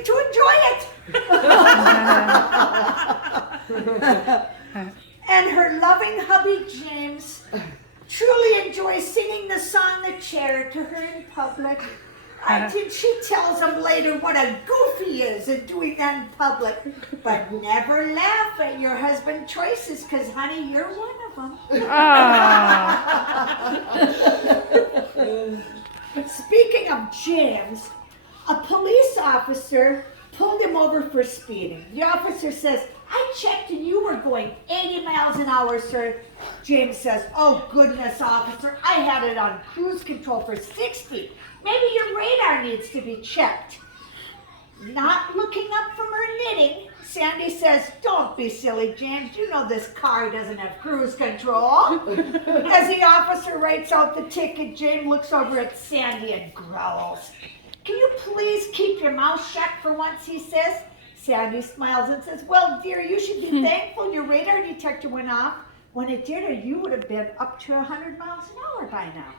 seem to enjoy it. And her loving hubby James truly enjoys singing the song The Chair to her in public. She tells him later what a goof he is at doing that in public. But never laugh at your husband's choices, because, honey, you're one of them. Speaking of James, a police officer pulled him over for speeding. The officer says, I checked and you were going 80 miles an hour, sir. James says, oh goodness, officer, I had it on cruise control for 60. Maybe your radar needs to be checked. Not looking up from her knitting, Sandy says, don't be silly, James. You know this car doesn't have cruise control. As the officer writes out the ticket, James looks over at Sandy and growls. Can you please keep your mouth shut for once, he says. Sandy smiles and says, well, dear, you should be thankful your radar detector went off. When it did, or you would have been up to 100 miles an hour by now.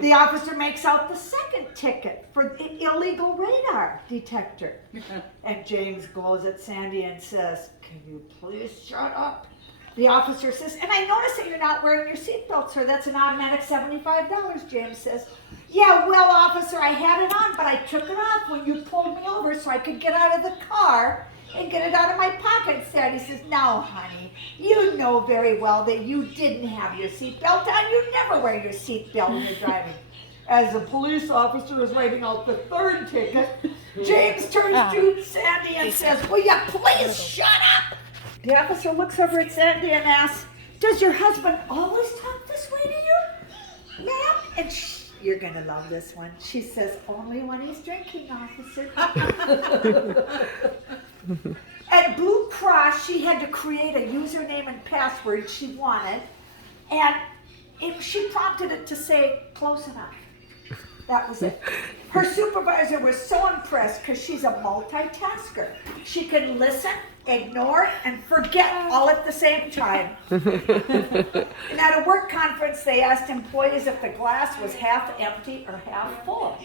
The officer makes out the second ticket for the illegal radar detector. And James goes at Sandy and says, can you please shut up? The officer says, and I notice that you're not wearing your seatbelt, sir. That's an automatic $75, James says. Yeah, well, officer, I had it on, but I took it off when you pulled me over so I could get out of the car and get it out of my pocket. Sandy says, now, honey, you know very well that you didn't have your seatbelt on. You never wear your seatbelt when you're driving. As the police officer is writing out the third ticket, James turns to Sandy and says, will you please shut up? The officer looks over at Sandy and asks, does your husband always talk this way to you, ma'am? And you're going to love this one. She says, only when he's drinking, officer. At Blue Cross, she had to create a username and password she wanted, and she prompted it to say, close enough. That was it. Her supervisor was so impressed because she's a multitasker. She can listen, ignore, and forget all at the same time. And at a work conference, they asked employees if the glass was half empty or half full.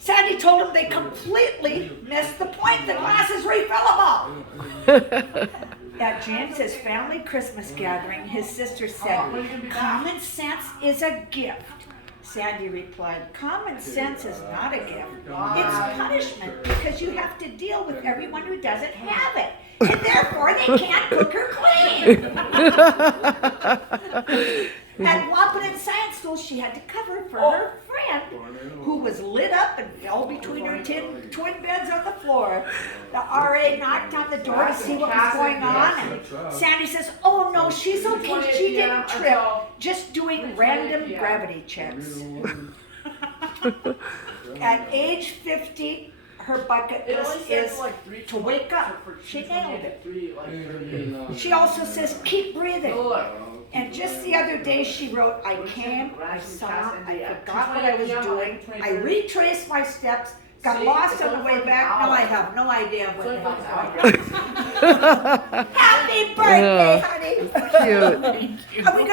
Sandy told them they completely missed the point. The glass is refillable. At James's family Christmas gathering, his sister said, common sense is a gift. Sandy replied, common sense is not a gift. It's punishment because you have to deal with everyone who doesn't have it. And therefore they can't cook or clean. At Wampanoag Science School, she had to cover for her friend who was lit up and fell between her twin beds on the floor. The RA knocked on the door to see what was going on, and Sandy says, oh no, she's okay, she didn't trip, just doing random gravity checks. At age 50, her bucket list is to wake up. She nailed it. She also says, keep breathing. And just the other day she wrote, I came, I saw, I forgot what I was doing, I retraced my steps, got lost on the way back, now I have no idea what the hell happened. Happy birthday, honey! Cute. Are we